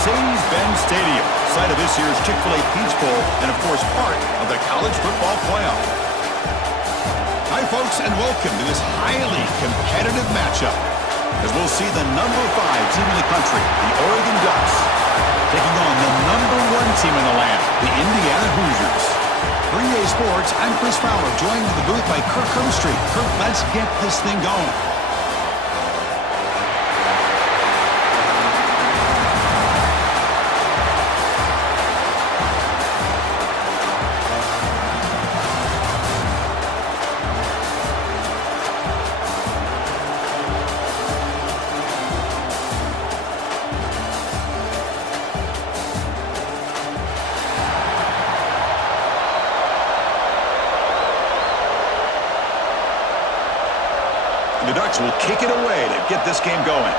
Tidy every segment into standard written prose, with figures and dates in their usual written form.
Mercedes-Benz Stadium, site of this year's Chick-fil-A Peach Bowl, and of course part of the college football playoff. Hi folks, and welcome to this highly competitive matchup, as we'll see the number 5 team in the country, the Oregon Ducks, taking on the number 1 team in the land, the Indiana Hoosiers. For EA Sports, I'm Chris Fowler, joined in the booth by Kirk Herbstreit. Kirk, let's get this thing going. The Ducks will kick it away to get this game going.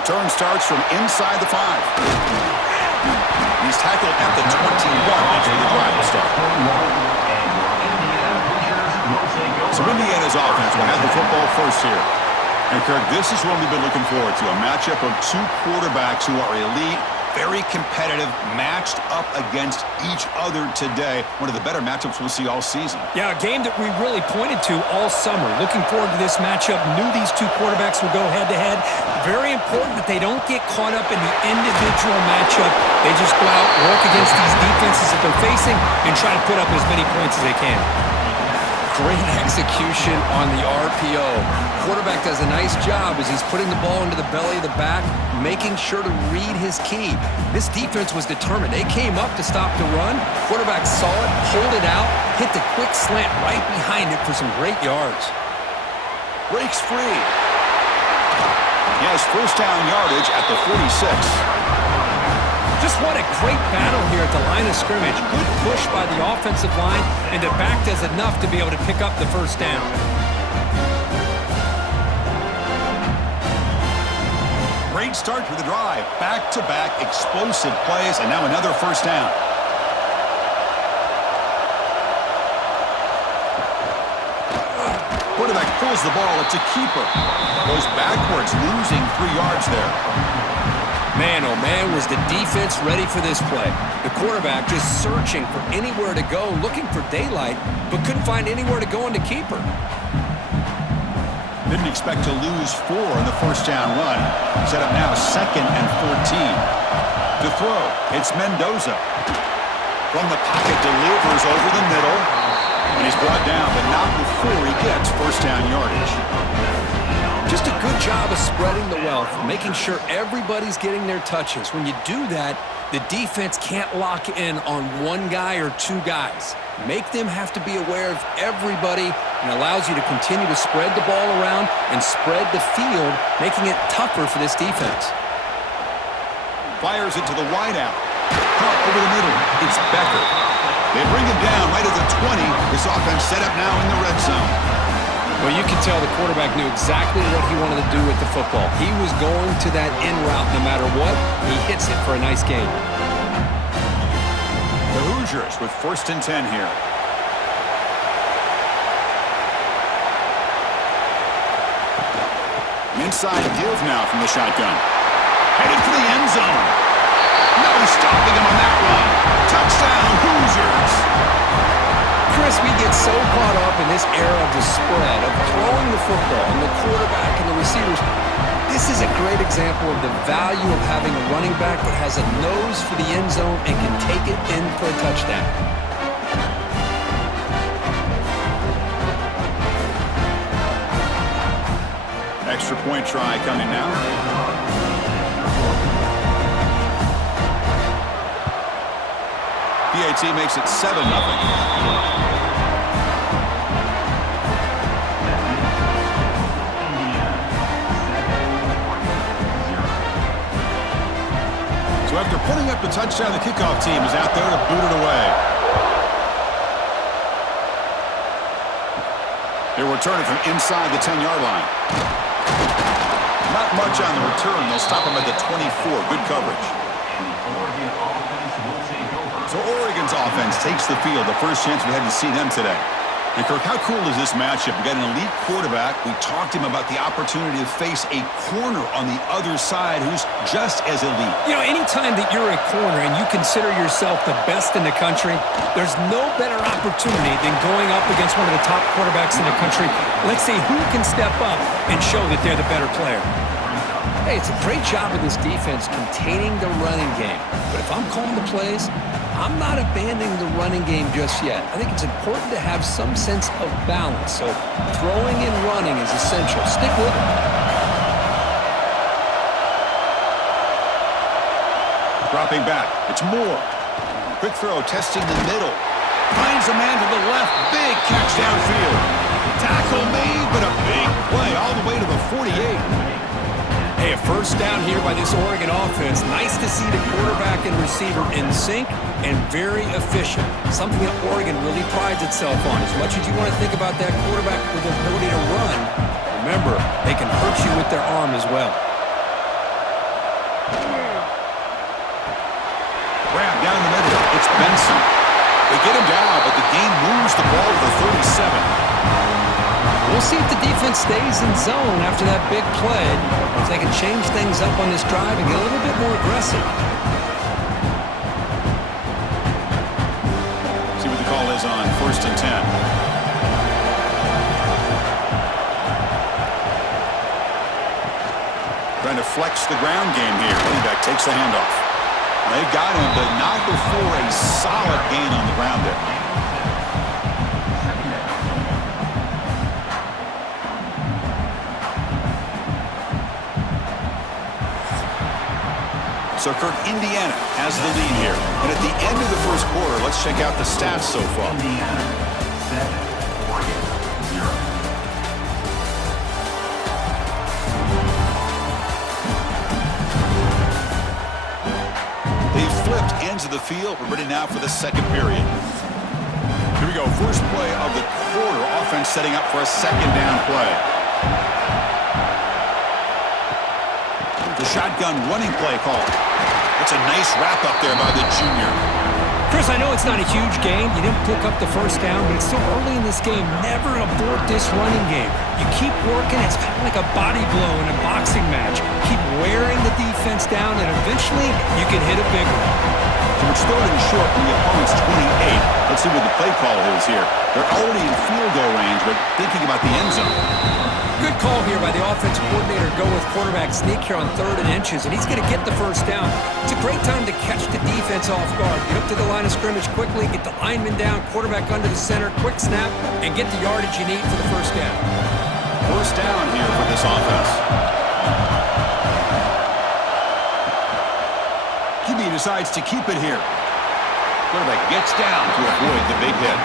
Return starts from inside the 5. He's tackled at the 21. That's where the drive will start. So Indiana's offense will have the football first here. And Kirk, this is what we've been looking forward to, a matchup of 2 quarterbacks who are elite, very competitive, matched up against each other today. One of the better matchups we'll see all season. Yeah, a game that we really pointed to all summer. Looking forward to this matchup. Knew these 2 quarterbacks would go head-to-head. Very important that they don't get caught up in the individual matchup. They just go out, work against these defenses that they're facing, and try to put up as many points as they can. Great execution on the RPO. Quarterback does a nice job as he's putting the ball into the belly of the back, making sure to read his key. This defense was determined. They came up to stop the run. Quarterback saw it, pulled it out, hit the quick slant right behind it for some great yards. Breaks free. He has first down yardage at the 46. Just what a great battle here at the line of scrimmage. Good push by the offensive line, and the back does enough to be able to pick up the first down. Great start to the drive. Back-to-back explosive plays, and now another first down. Quarterback pulls the ball. It's a keeper. Goes backwards, losing 3 yards there. Man, oh man, was the defense ready for this play. The quarterback just searching for anywhere to go, looking for daylight, but couldn't find anywhere to go in the keeper. Didn't expect to lose 4 in the first down run. Set up now 2nd and 14. To throw, it's Mendoza. From the pocket, delivers over the middle. And he's brought down, but not before he gets first down yardage. Just a good job of spreading the wealth, making sure everybody's getting their touches. When you do that, the defense can't lock in on 1 guy or 2 guys. Make them have to be aware of everybody, and allows you to continue to spread the ball around and spread the field, making it tougher for this defense. Fires it to the wideout. Caught over the middle. It's Becker. They bring him down right at the 20. This offense set up now in the red zone. Well, you can tell the quarterback knew exactly what he wanted to do with the football. He was going to that in route no matter what. He hits it for a nice gain. The Hoosiers with first and 10 here. Inside give now from the shotgun. Headed for the end zone. No stopping him on that run. Touchdown, Hoosiers. Chris, we get so caught up in this era of the spread, of throwing the football, and the quarterback and the receivers. This is a great example of the value of having a running back that has a nose for the end zone and can take it in for a touchdown. Extra point try coming now. PAT makes it 7-0. So after putting up the touchdown, the kickoff team is out there to boot it away. They'll return it from inside the 10-yard line. Not much on the return. They'll stop him at the 24. Good coverage. So Oregon's offense takes the field. The first chance we had to see them today. And Kirk, how cool is this matchup? We got an elite quarterback. We talked to him about the opportunity to face a corner on the other side who's just as elite. You know, anytime that you're a corner and you consider yourself the best in the country, there's no better opportunity than going up against one of the top quarterbacks in the country. Let's see who can step up and show that they're the better player. Hey, it's a great job of this defense containing the running game. But if I'm calling the plays, I'm not abandoning the running game just yet. I think it's important to have some sense of balance. So throwing and running is essential. Stick with it. Dropping back. It's Moore. Quick throw, testing the middle. Finds a man to the left. Big catch downfield. Tackle made, but a big play all the way to the 48. Hey, a first down here by this Oregon offense. Nice to see the quarterback and receiver in sync and very efficient. Something that Oregon really prides itself on. As much as you want to think about that quarterback with the ability to run, remember, they can hurt you with their arm as well. Grab down the middle. It's Benson. They get him down, but the game moves the ball to the 37. We'll see if the defense stays in zone after that big play, or if they can change things up on this drive and get a little bit more aggressive. See what the call is on 1st and 10. Trying to flex the ground game here. Running back takes the handoff. They've got him, but not before a solid gain on the ground there. So, Kirk, Indiana has the lead here. And at the end of the first quarter, let's check out the stats so far. Indiana 7, Oregon 0. They've flipped ends of the field. We're ready now for the second period. Here we go. First play of the quarter. Offense setting up for a second down play. The shotgun running play call. It's a nice wrap-up there by the junior. Chris, I know it's not a huge game. You didn't pick up the first down, but it's still early in this game. Never abort this running game. You keep working. It's kind of like a body blow in a boxing match. Keep wearing the defense down, and eventually you can hit a big one. So it's third and short from the opponent's 28. Let's see what the play call is here. They're already in field goal range, but thinking about the end zone. Good call here by the offensive coordinator to go with quarterback sneak here on 3rd and inches, and he's going to get the first down. It's a great time to catch the defense off guard. Get up to the line of scrimmage quickly, get the lineman down, quarterback under the center, quick snap, and get the yardage you need for the first down. First down here for this offense. QB decides to keep it here. Quarterback gets down to avoid the big hit.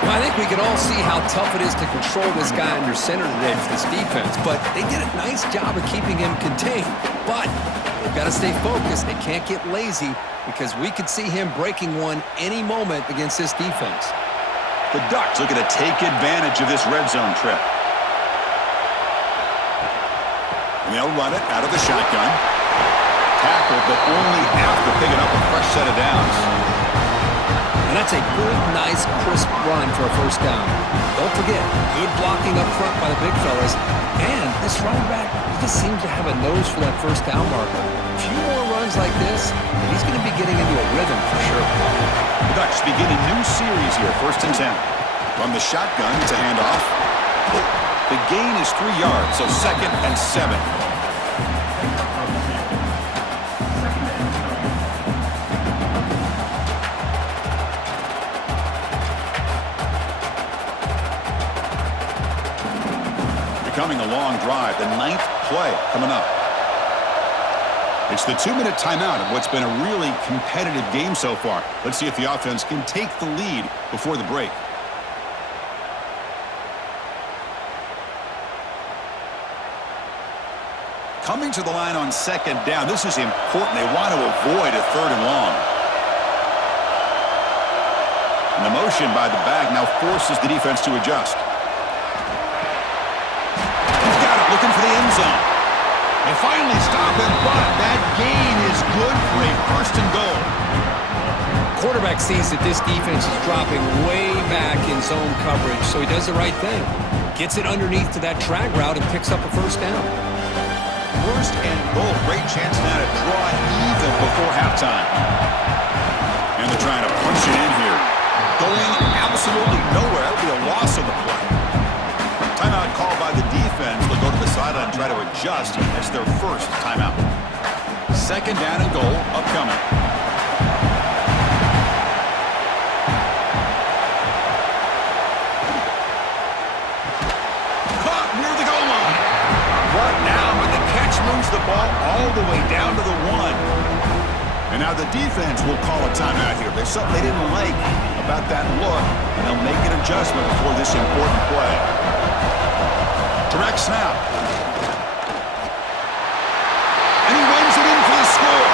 Well, I think we can all see how tough it is to control this guy under center today for this defense, but they did a nice job of keeping him contained. But they've got to stay focused. They can't get lazy because we could see him breaking one any moment against this defense. The Ducks looking to take advantage of this red zone trip. And they'll run it out of the shotgun. Tackled, but only after picking up a fresh set of downs. And that's a good, nice, crisp run for a first down. Don't forget, good blocking up front by the big fellas. And this running back, he just seems to have a nose for that first down marker. A few more runs like this, and he's going to be getting into a rhythm for sure. The Ducks begin a new series here, 1st and 10. From the shotgun, it's a handoff. The gain is 3 yards, so 2nd and 7. Becoming a long drive, the 9th play coming up. It's the 2-minute timeout of what's been a really competitive game so far. Let's see if the offense can take the lead before the break. Coming to the line on 2nd down. This is important. They want to avoid a 3rd and long. And the motion by the back now forces the defense to adjust. Looking for the end zone. They finally stop him, but that gain is good for a 1st and goal. quarterback sees that this defense is dropping way back in zone coverage, so he does the right thing. Gets it underneath to that drag route and picks up a first down. First and goal. Great chance now to draw even before halftime. And they're trying to punch it in here. Going absolutely nowhere. That would be a loss of the play. Timeout called by the defense. They'll go to the sideline and try to adjust. It's their first timeout. Second down and goal upcoming. Caught near the goal line. What now? When the catch moves the ball all the way down to the 1. And now the defense will call a timeout here. There's something they didn't like about that look, and they'll make an adjustment before this important play. Direct snap. And he runs it in for the score.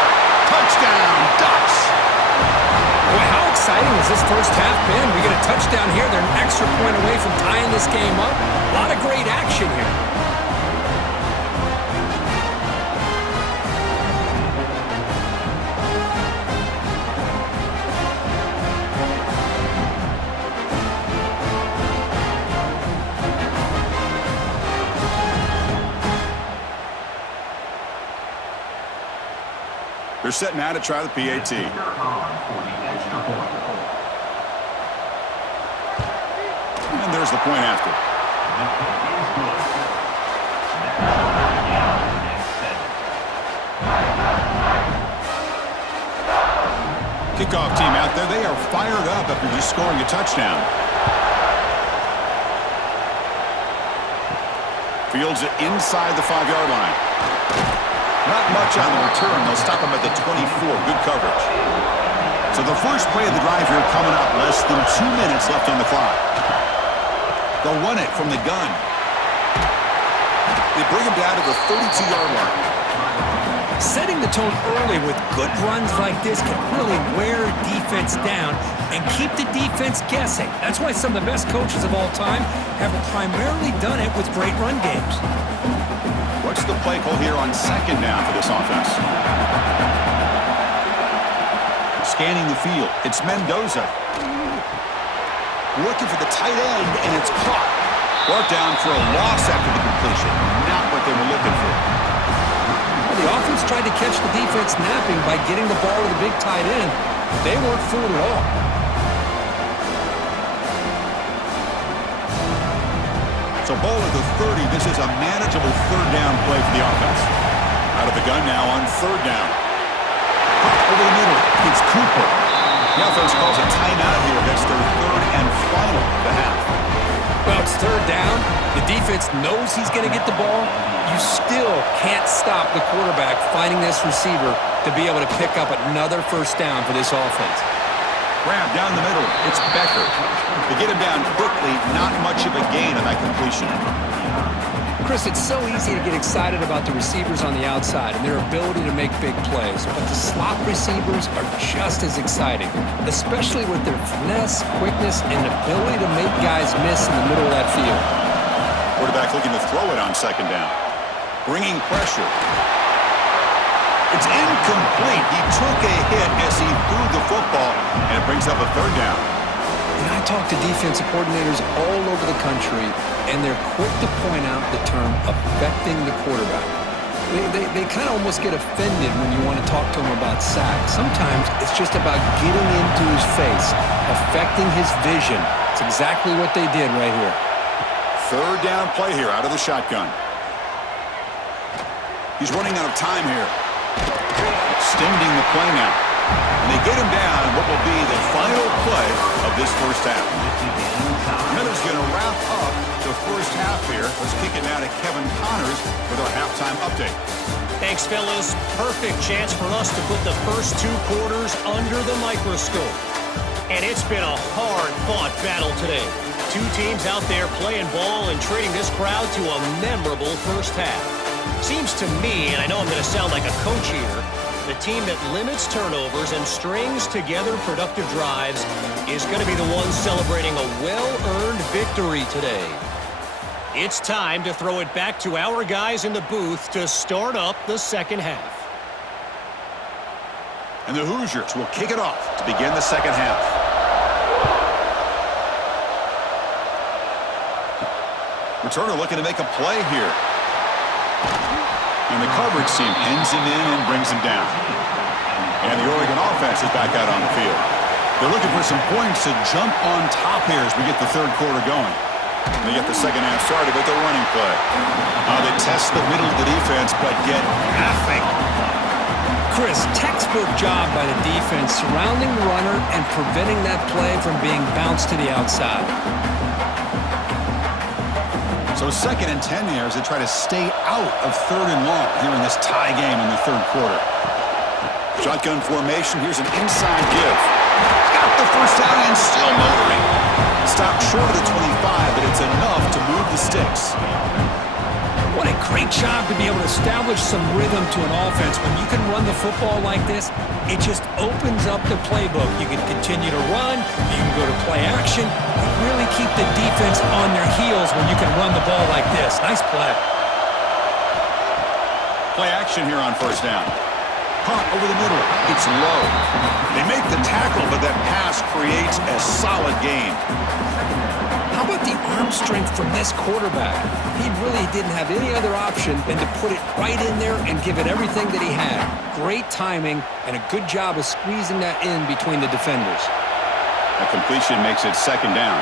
Touchdown, Ducks. Boy, how exciting has this first half been? We get a touchdown here. They're an extra point away from tying this game up. A lot of great action here. They're setting out to try the PAT. And there's the point after. Kickoff team out there. They are fired up after just scoring a touchdown. Fields it inside the 5-yard line. Not much on the return. They'll stop him at the 24. Good coverage. So the first play of the drive here coming up. Less than 2 minutes left on the clock. They'll run it from the gun. They bring him down to the 32-yard line. Setting the tone early with good runs like this can really wear defense down and keep the defense guessing. That's why some of the best coaches of all time have primarily done it with great run games. What's the play call here on second down for this offense? Scanning the field. It's Mendoza. Looking for the tight end, and it's caught. Brought down for a loss after the completion. Not what they were looking for. Well, the offense tried to catch the defense napping by getting the ball to the big tight end. They weren't fooled at all. So ball at the 30. This is a manageable third down play for the offense. Out of the gun now on third down. Over the middle. It's Cooper. The offense calls a timeout here. That's their third and final of the half. Well, it's third down. The defense knows he's going to get the ball. You still can't stop the quarterback finding this receiver to be able to pick up another first down for this offense. Grab down the middle. It's Becker. They get him down quickly. Not much of a gain on that completion. Chris, it's so easy to get excited about the receivers on the outside and their ability to make big plays, but the slot receivers are just as exciting, especially with their finesse, quickness, and ability to make guys miss in the middle of that field. Quarterback looking to throw it on second down. Bringing pressure. It's incomplete. He took a hit as he threw the football, and it brings up a third down. And I talk to defensive coordinators all over the country, and they're quick to point out the term affecting the quarterback. They kind of almost get offended when you want to talk to them about sacks. Sometimes it's just about getting into his face, affecting his vision. It's exactly what they did right here. Third down play here out of the shotgun. He's running out of time here. Extending the play now. And they get him down in what will be the final play of this first half. Miller's going to wrap up the first half here. Let's kick it now to Kevin Connors with our halftime update. Thanks, fellas. Perfect chance for us to put the first 2 quarters under the microscope. And it's been a hard-fought battle today. 2 teams out there playing ball and treating this crowd to a memorable first half. Seems to me, and I know I'm going to sound like a coach here, the team that limits turnovers and strings together productive drives is going to be the one celebrating a well-earned victory today. It's time to throw it back to our guys in the booth to start up the second half. And the Hoosiers will kick it off to begin the second half. Returner looking to make a play here. And the coverage team pins him in and brings him down. And the Oregon offense is back out on the field. They're looking for some points to jump on top here as we get the third quarter going. They get the second half started with the running play. They test the middle of the defense, but get nothing. Chris, textbook job by the defense surrounding the runner and preventing that play from being bounced to the outside. So 2nd and 10 here as they try to stay out of 3rd and long here in this tie game in the third quarter. Shotgun formation. Here's an inside give. Got the first down and still motoring. Stopped short of the 25, but it's enough to move the sticks. What a great job to be able to establish some rhythm to an offense. When you can run the football like this, it just opens up the playbook. You can continue to run. You can go to play action. You really keep the defense on their heels when you can run the ball like this. Nice play. Play action here on first down. Punt over the middle. It's low. They make the tackle, but that pass creates a solid gain. How about the arm strength from this quarterback? He really didn't have any other option than to put it right in there and give it everything that he had. Great timing and a good job of squeezing that in between the defenders. A completion makes it second down.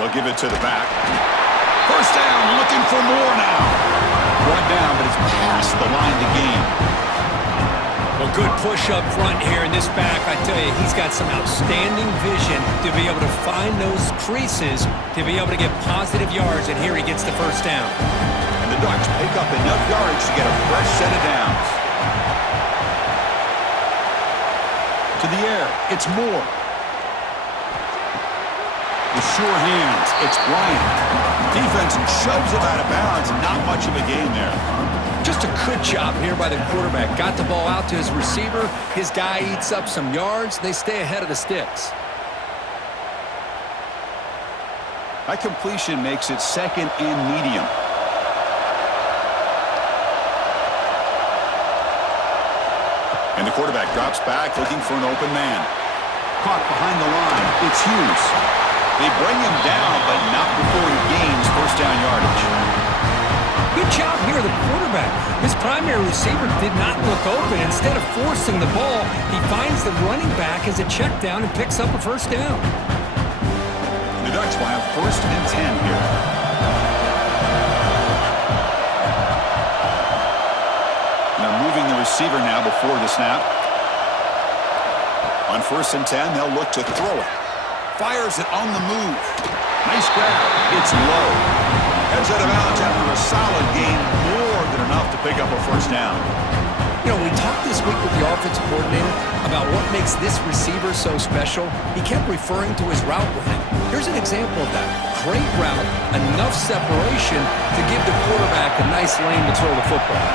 They'll give it to the back. First down, looking for more now. Brought down, but it's past the line to gain. Well, good push up front here in this back. I tell you, he's got some outstanding vision to be able to find those creases, to be able to get positive yards, and here he gets the first down. And the Ducks pick up enough yards to get a fresh set of downs. To the air, it's Moore. With sure hands, it's Bryant. Defense shoves it out of bounds, not much of a gain there. Just a good job here by the quarterback. Got the ball out to his receiver. His guy eats up some yards. They stay ahead of the sticks. That completion makes it second and medium. And the quarterback drops back looking for an open man. Caught behind the line. It's Hughes. They bring him down, but not before he gains first down yardage. Good job here, the quarterback. His primary receiver did not look open. Instead of forcing the ball, he finds the running back as a check down and picks up a first down. The Ducks will have 1st and 10 here. They're moving the receiver now before the snap. On 1st and 10, they'll look to throw it. Fires it on the move. Nice grab. It's low. Heads out of bounds after a solid gain, more than enough to pick up a first down. You know, we talked this week with the offensive coordinator about what makes this receiver so special. He kept referring to his route running. Here's an example of that. Great route, enough separation to give the quarterback a nice lane to throw the football.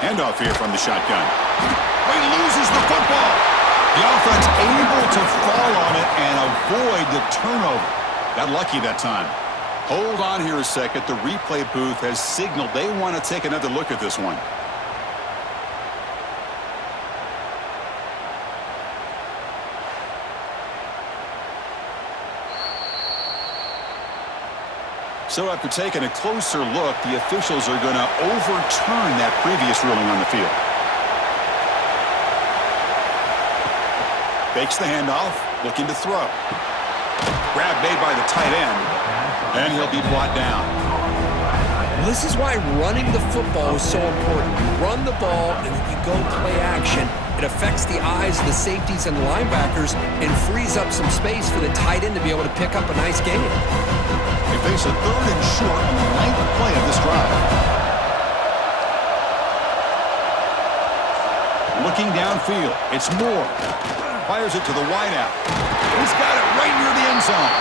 Handoff here from the shotgun. He loses the football. The offense able to fall on it and avoid the turnover. Got lucky that time. Hold on here a second. The replay booth has signaled they want to take another look at this one. So after taking a closer look, the officials are going to overturn that previous ruling on the field. Fakes the handoff, looking to throw. Grab made by the tight end, and he'll be brought down. Well, this is why running the football is so important. You run the ball, and then you go play action. It affects the eyes of the safeties and the linebackers and frees up some space for the tight end to be able to pick up a nice gain. They face a 3rd and short on the 9th play of this drive. Looking downfield, it's Moore. Fires it to the wideout. He's got it right near the end zone.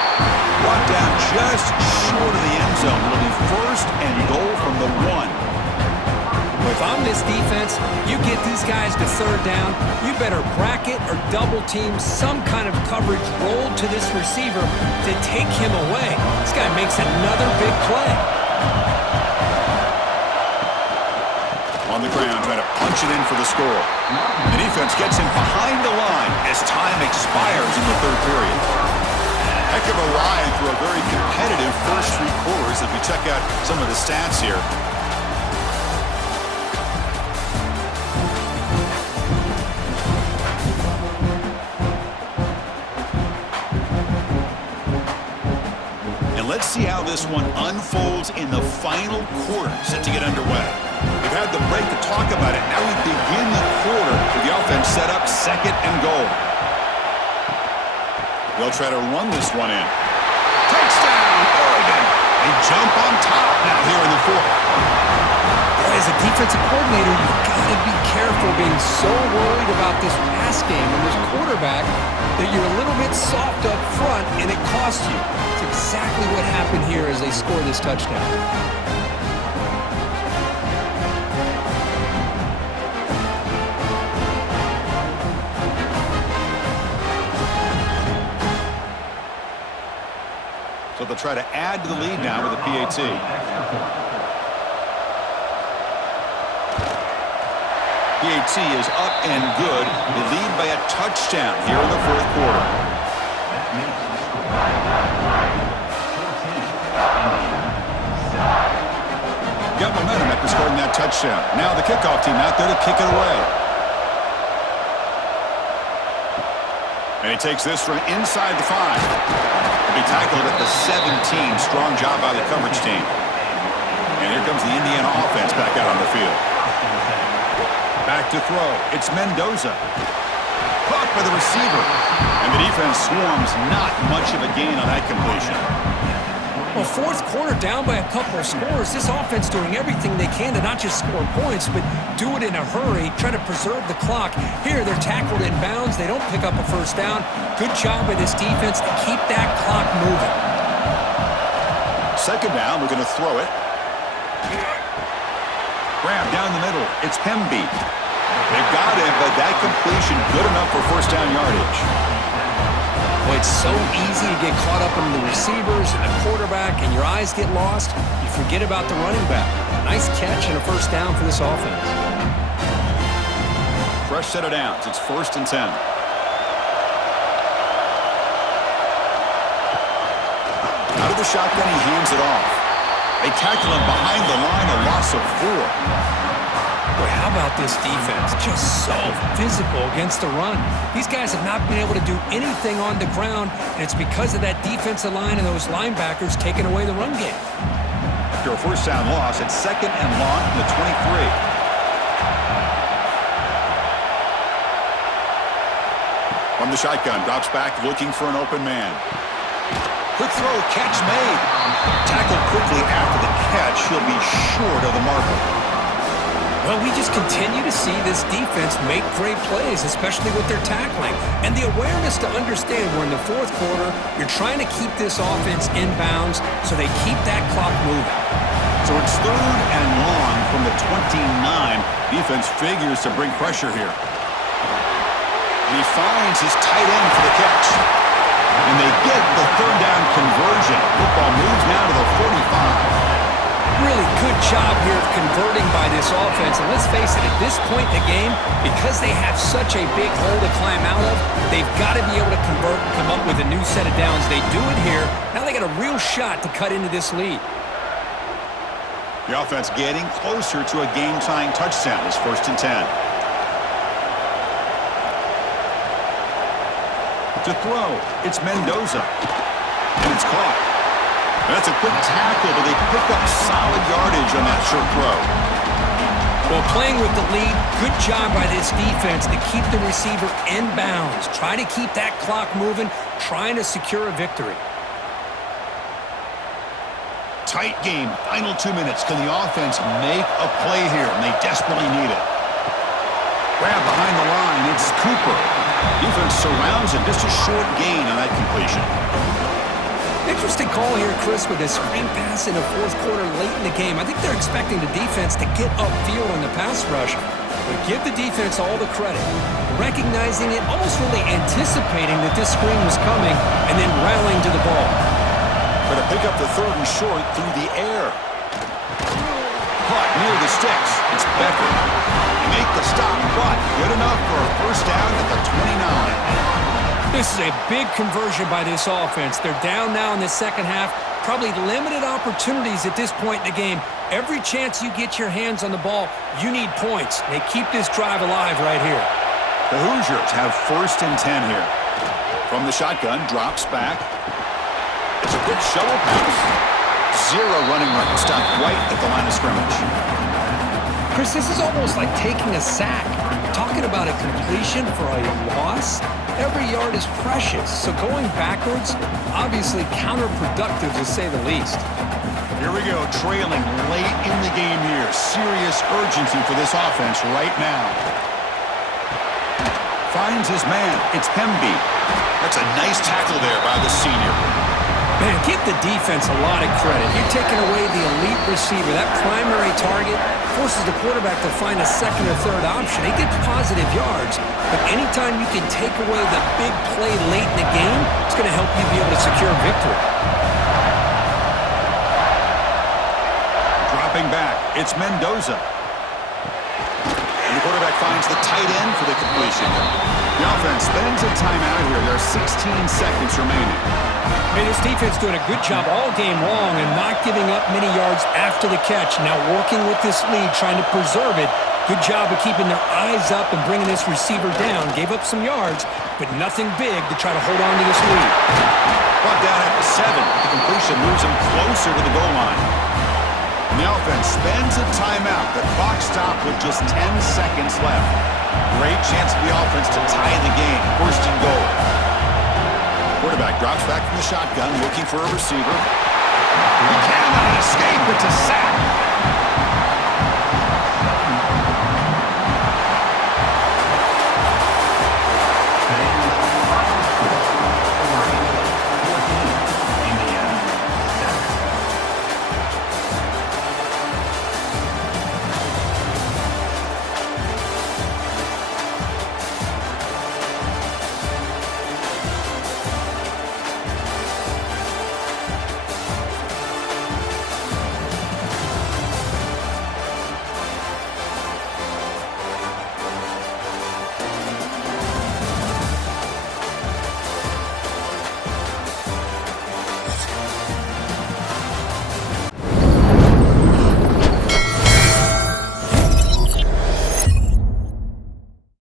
Brought down just short of the end zone. It'll be 1st and goal from the 1. If I'm this defense, you get these guys to 3rd down, you better bracket or double team some kind of coverage roll to this receiver to take him away. This guy makes another big play. On On the ground, trying to punch it in for the score. The defense gets him behind the line as time expires in the third period. Heck of a ride through a very competitive first three quarters as we check out some of the stats here. Let's see how this one unfolds in the final quarter set to get underway. We've had the break to talk about it. Now we begin the quarter with the offense set up, second and goal. They'll try to run this one in. Touchdown, Oregon! They jump on top now here in the fourth. As a defensive coordinator, you've got to be careful being so worried about this pass game and this quarterback that you're a little bit soft up front and it costs you. It's exactly what happened here as they score this touchdown. So they'll try to add to the lead now with a PAT. PAT is up and good. They lead by a touchdown here in the fourth quarter. Got momentum after scoring that touchdown. Now the kickoff team out there to kick it away. And he takes this from inside the 5. He'll be tackled at the 17. Strong job by the coverage team. And here comes the Indiana offense back out on the field. Back to throw. It's Mendoza. Caught by the receiver. And the defense swarms. Not much of a gain on that completion. Well, fourth quarter down by a couple of scores. This offense doing everything they can to not just score points, but do it in a hurry, try to preserve the clock. Here, they're tackled in bounds. They don't pick up a first down. Good job by this defense to keep that clock moving. Second down, we're going to throw it. Grab down the middle. It's Pemby. They've got it, but that completion good enough for first down yardage. Well, it's so easy to get caught up in the receivers and the quarterback, and your eyes get lost. You forget about the running back. Nice catch and a first down for this offense. Fresh set of downs. It's 1st and 10. Out of the shotgun, he hands it off. They tackle him behind the line, a loss of 4. Boy, how about this defense? Just so physical against the run. These guys have not been able to do anything on the ground, and it's because of that defensive line and those linebackers taking away the run game. After a first down loss, it's 2nd and long from the 23. From the shotgun, drops back looking for an open man. Quick throw, catch made. Tackled quickly after the catch. He'll be short of the marker. Well, we just continue to see this defense make great plays, especially with their tackling. And the awareness to understand we're in the fourth quarter, you're trying to keep this offense in bounds so they keep that clock moving. So it's 3rd and long from the 29. Defense figures to bring pressure here. And he finds his tight end for the catch. And they get the 3rd down conversion. Football moves now to the 45. Really good job here of converting by this offense. And let's face it, at this point in the game, because they have such a big hole to climb out of, they've got to be able to convert and come up with a new set of downs. They do it here. Now they got a real shot to cut into this lead. The offense getting closer to a game-tying touchdown. It's 1st and 10. To throw, it's Mendoza. And it's caught. That's a quick tackle, but they pick up solid yardage on that short throw. Well, playing with the lead, good job by this defense to keep the receiver in bounds. Try to keep that clock moving, trying to secure a victory. Tight game, final 2 minutes. Can the offense make a play here? And they desperately need it. Grab behind the line, it's Cooper. Defense surrounds it, just a short gain on that completion. Interesting call here, Chris, with a screen pass in the fourth quarter late in the game. I think they're expecting the defense to get upfield on the pass rush, but give the defense all the credit. Recognizing it, almost really anticipating that this screen was coming, and then rallying to the ball. Going to pick up the 3rd and short through the air. caught near the sticks. It's Becker. They make the stop, but good enough for a first down at the 29. This is a big conversion by this offense. They're down now in the second half. Probably limited opportunities at this point in the game. Every chance you get your hands on the ball, you need points. They keep this drive alive right here. The Hoosiers have 1st and 10 here. From the shotgun, drops back. It's a quick shovel pass. 0 running room. Stopped right at the line of scrimmage. Chris, this is almost like taking a sack. Talking about a completion for a loss, every yard is precious. So going backwards, obviously counterproductive to say the least. Here we go, trailing late in the game here. Serious urgency for this offense right now. Finds his man. It's Hemby. That's a nice tackle there by the senior. Man, give the defense a lot of credit. You're taking away the elite receiver. That primary target forces the quarterback to find a second or third option. He gets positive yards, but anytime you can take away the big play late in the game, it's going to help you be able to secure victory. Dropping back, it's Mendoza. And the quarterback finds the tight end for the completion. The offense spends a timeout here. There are 16 seconds remaining. Hey, this defense doing a good job all game long and not giving up many yards after the catch. Now working with this lead, trying to preserve it. Good job of keeping their eyes up and bringing this receiver down. Gave up some yards, but nothing big to try to hold on to this lead. Brought down at the 7. The completion moves him closer to the goal line. And the offense spends a timeout. The clock stopped with just 10 seconds left. Great chance for the offense to tie the game. 1st and goal. Quarterback drops back from the shotgun, looking for a receiver. He cannot escape. It's a sack.